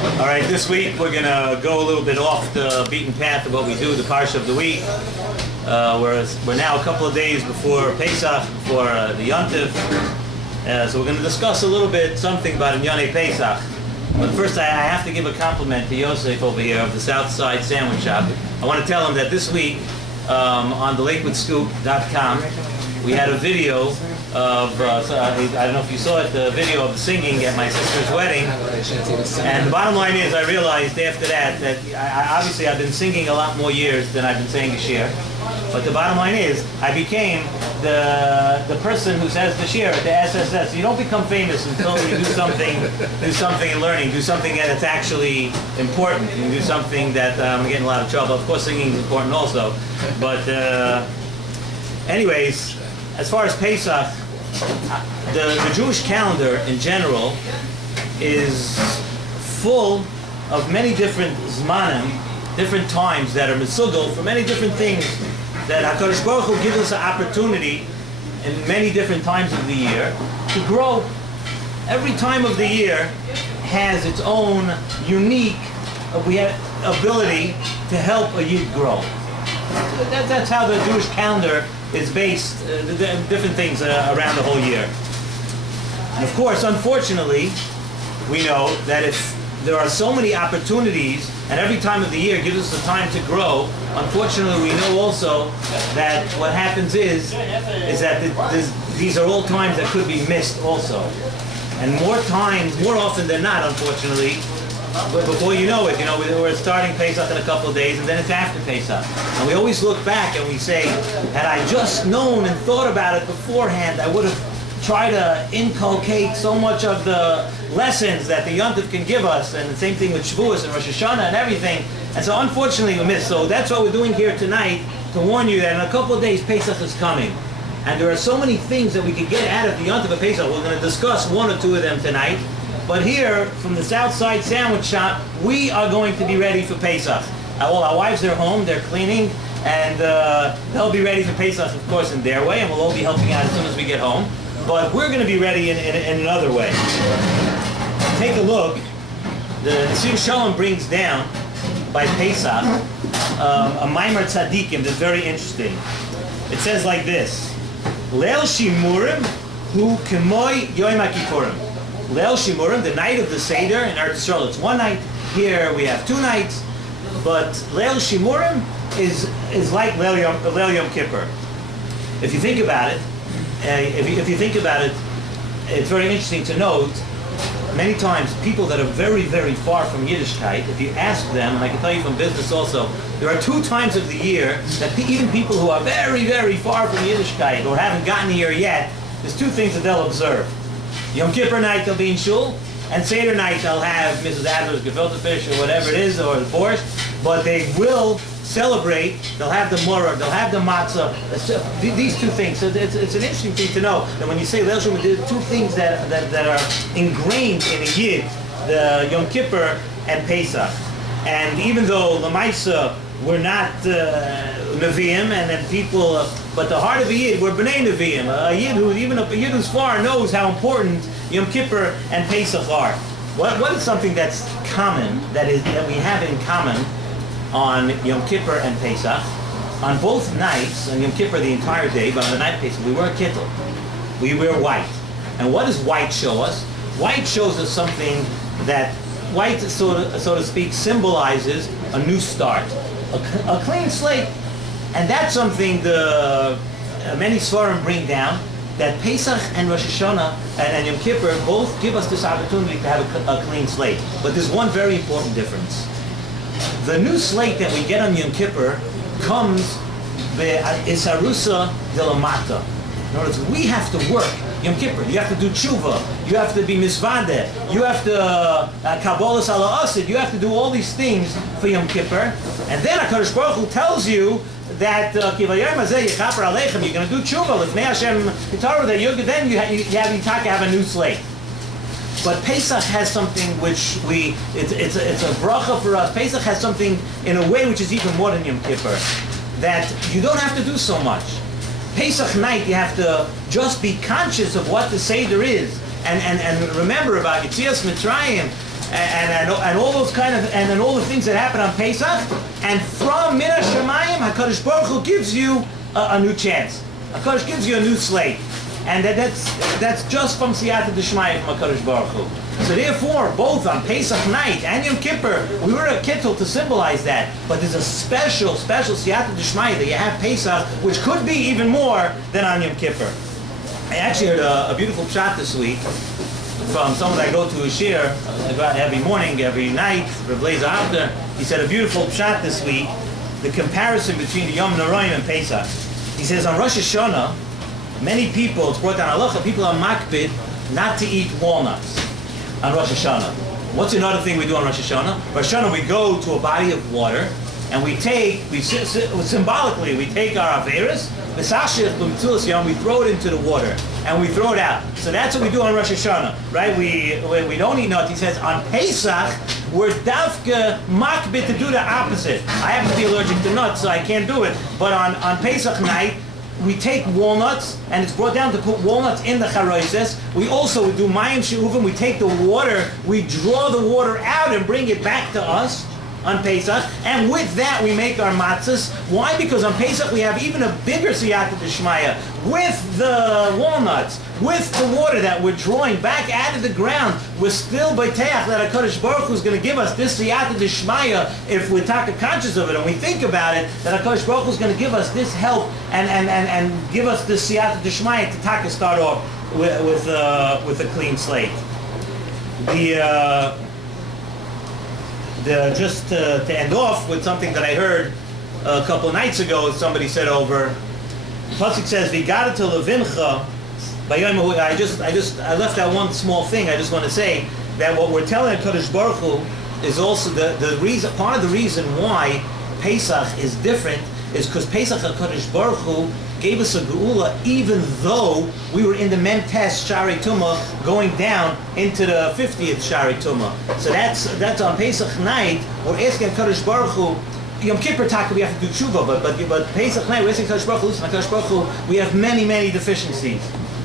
All right, this week we're going to go a little bit off the beaten path of what we do, the Parsha of the week. We're now a couple of days before Pesach, before the Yontif. So we're going to discuss a little bit something about Inyane Pesach. But first I have to give a compliment to Yosef over here of the Southside Sandwich Shop. I want to tell him that this week on the LakewoodScoop.com we had a video of, I don't know if you saw it, the video of singing at my sister's wedding. And the bottom line is I realized after that obviously I've been singing a lot more years than I've been saying a Shiur. But the bottom line is I became the person who says the Shiur at the S.S.S. You don't become famous until you do something in learning, do something that's actually important, and do something that I'm getting a lot of trouble. Of course singing is important also. But anyways, as far as Pesach, the Jewish calendar in general is full of many different zmanim, different times that are misugel for many different things that HaKadosh Baruch Hu gives us an opportunity in many different times of the year to grow. Every time of the year has its own unique ability to help a yid grow. That's how the Jewish calendar is based, different things around the whole year. And of course, unfortunately, we know that if there are so many opportunities, and every time of the year gives us the time to grow, unfortunately we know also that what happens is that these are all times that could be missed also. And more often than not, unfortunately, but before you know it, we're starting Pesach in a couple of days, and then it's after Pesach. And we always look back and we say, had I just known and thought about it beforehand, I would have tried to inculcate so much of the lessons that the Yontif can give us, and the same thing with Shavuos and Rosh Hashanah and everything. And so unfortunately we missed. So that's what we're doing here tonight, to warn you that in a couple of days Pesach is coming. And there are so many things that we could get out of the Yontif of Pesach. We're going to discuss one or two of them tonight. But here, from the Southside Sandwich Shop, we are going to be ready for Pesach. All our wives are home, they're cleaning, and they'll be ready for Pesach, of course, in their way, and we'll all be helping out as soon as we get home. But we're going to be ready in another way. Take a look. The Shiur Shalom brings down, by Pesach, a Maimar Tzadikim that's very interesting. It says like this: Leil Shimurim hu kemoi Yom HaKippurim. Leil Shimurim, the night of the Seder in Eretz Yisrael, it's one night. Here we have two nights. But Leil Shimurim is like Leil Yom Kippur. If you think about it, it's very interesting to note, many times people that are very, very far from Yiddishkeit, if you ask them, and I can tell you from business also, there are two times of the year that even people who are very, very far from Yiddishkeit or haven't gotten here yet, there's two things that they'll observe. Yom Kippur night they'll be in shul, and Seder night they'll have Mrs. Adler's gefilte fish or whatever it is, or the borscht, but they will celebrate, they'll have the murah, they'll have the matzah, these two things. So it's an interesting thing to know that when you say Leil Shimurim, there's two things that are ingrained in a yid, the Yom Kippur and Pesach. And even though Lamaisa we're not Nevi'im, and then people, but the heart of a Yid, we're B'nai Nevi'im. A Yid who's far knows how important Yom Kippur and Pesach are. What is something that's common, that we have in common on Yom Kippur and Pesach? On both nights, on Yom Kippur the entire day, but on the night of Pesach, we wear kittel. We wear white. And what does white show us? White shows us something that, white, so to speak, symbolizes a new start. A clean slate. And that's something the many Svarim bring down, that Pesach and Rosh Hashanah and Yom Kippur both give us this opportunity to have a clean slate. But there's one very important difference. The new slate that we get on Yom Kippur comes Isarusa de Lamata. In other words, we have to work. Yom Kippur, you have to do tshuva, you have to be misvadeh, you have to kabbalas ala asid, you have to do all these things for Yom Kippur, and then HaKadosh Baruch Hu tells you that you're going to do tshuva, l'fnei Hashem Yitaru, that then you have a new slate. But Pesach has something which it's a bracha for us. Pesach has something in a way which is even more than Yom Kippur, that you don't have to do so much. Pesach night, you have to just be conscious of what the Seder is, and remember about Yetzias Mitzrayim, and all those kind of, and then all the things that happen on Pesach, and from Min HaShamayim, HaKadosh Baruch Hu gives you a new chance. HaKadosh gives you a new slate. And that's just from Siyata D'Shmaya from HaKadosh Baruch Hu. So therefore, both on Pesach night and Yom Kippur, we were a kittel to symbolize that. But there's a special Siyata D'Shmaya that you have Pesach, which could be even more than on Yom Kippur. I actually heard a beautiful pshat this week from someone that I go to a shiur every morning, every night, Rav Lezer Avner. He said a beautiful pshat this week, the comparison between the Yom Noraim and Pesach. He says on Rosh Hashanah, many people, it's brought down halacha, people are makbid not to eat walnuts on Rosh Hashanah. What's another thing we do on Rosh Hashanah? Rosh Hashanah we go to a body of water and symbolically we take our averis, we throw it into the water and we throw it out. So that's what we do on Rosh Hashanah, right? We don't eat nuts. He says on Pesach we're dafka makbid to do the opposite. I happen to be allergic to nuts, so I can't do it. But on Pesach night, we take walnuts, and it's brought down to put walnuts in the charoises. We also do mayim she'uvim. We take the water, we draw the water out and bring it back to us on Pesach. And with that, we make our matzahs. Why? Because on Pesach, we have even a bigger siyata d'shmaya with the walnuts, with the water that we're drawing back out of the ground. We're still bayteach that HaKadosh Baruch Hu is going to give us this siyata d'shmaya if we're taka conscious of it and we think about it, that HaKadosh Baruch Hu is going to give us this help and give us this siyata d'shmaya to taka start off with a clean slate. Just to end off with something that I heard a couple of nights ago, somebody said over. Pasuk says, "V'gada to levincha." I left out one small thing. I just want to say that what we're telling HaKadosh Baruch Hu is also the reason. Part of the reason why Pesach is different is because Pesach HaKadosh Baruch Hu gave us a geula, even though we were in the Mentes Shari Tumah, going down into the 50th Shari Tumah. So that's on Pesach night. We're asking HaKadosh Baruch Hu. Yom Kippur Taka we have to do tshuva, but Pesach night we're asking HaKadosh Baruch Hu. Listen, HaKadosh Baruch Hu, we have many deficiencies.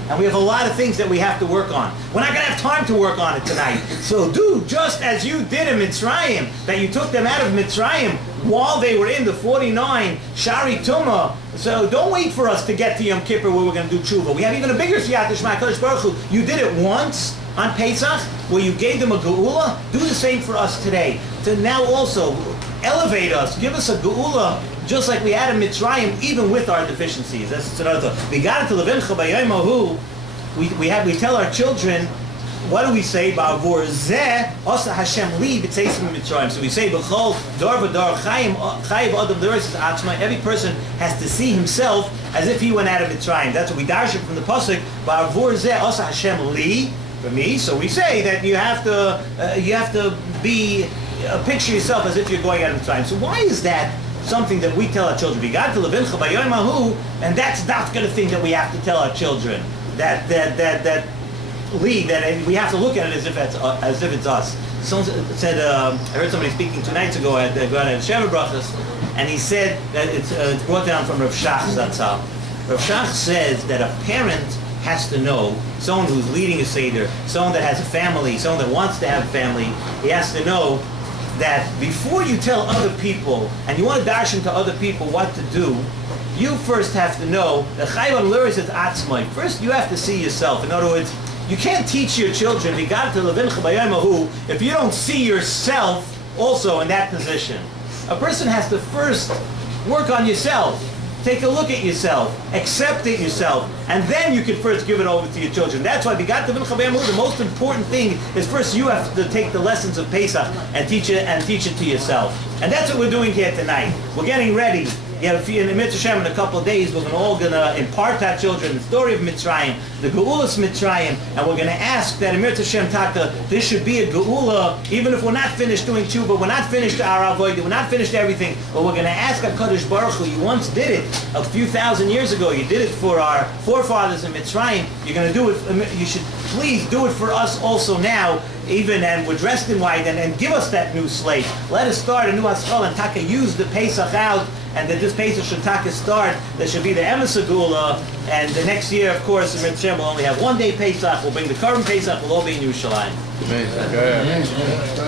And we have a lot of things that we have to work on. We're not going to have time to work on it tonight. So do just as you did in Mitzrayim, that you took them out of Mitzrayim while they were in the 49 Shari Tumah. So don't wait for us to get to Yom Kippur where we're going to do tshuva. We have even a bigger siyat d'shmaya, HaKadosh Baruch Hu. You did it once on Pesach, where you gave them a geula. Do the same for us today. To now also elevate us, give us a geula, just like we had in Mitzrayim, even with our deficiencies. That's another thought. We got it to Levincha b'yomahu. We tell our children, what do we say? Ba'avur zeh asa Hashem li b'tzeisim Mitzrayim. So we say b'chol dar v'dar chayiv adam d'oris atzma. Every person has to see himself as if he went out of Mitzrayim. That's what we darshan from the pasuk. Ba'avur zeh asa Hashem li, for me. So we say that you have to be picture yourself as if you're going out of Mitzrayim. So why is that something that we tell our children? We got to levincha b'yomahu, and that's not the thing that we have to tell our children. That lead, that we have to look at it as if it's us. Someone said, I heard somebody speaking 2 nights ago at Sheva Brachas, and he said that it's brought down from Rav Shach Zatzal. Rav Shach says that a parent has to know, someone who's leading a seder, someone that has a family, someone that wants to have a family, he has to know that before you tell other people, and you want to darshan to other people what to do, you first have to know that chayvan luris is atzmai. First, you have to see yourself. In other words, you can't teach your children if you don't see yourself also in that position. A person has to first work on yourself. Take a look at yourself, accept it yourself, and then you can first give it over to your children. That's why the most important thing is first you have to take the lessons of Pesach and teach it to yourself. And that's what we're doing here tonight. We're getting ready. In the Mitzvah in a couple of days, we're all going to impart to our children the story of Mitzrayim, the Geulas Mitzrayim, and we're going to ask that in Mitzvah Taka, this should be a Geula, even if we're not finished doing tshuva, we're not finished our avodah, we're not finished everything, but we're going to ask HaKadosh Baruch Hu. You once did it a few thousand years ago. You did it for our forefathers in Mitzrayim. You're going to do it. You should please do it for us also now. even, and we're dressed in white, and give us that new slate. Let us start a new Haskell and Taka use the Pesach out, and that this Pesach should Taka start. There should be the Emes Segula, and the next year, of course, in Mitzvah, we'll only have one day Pesach. We'll bring the current Pesach. We'll all be in Yerushalayim. Amazing.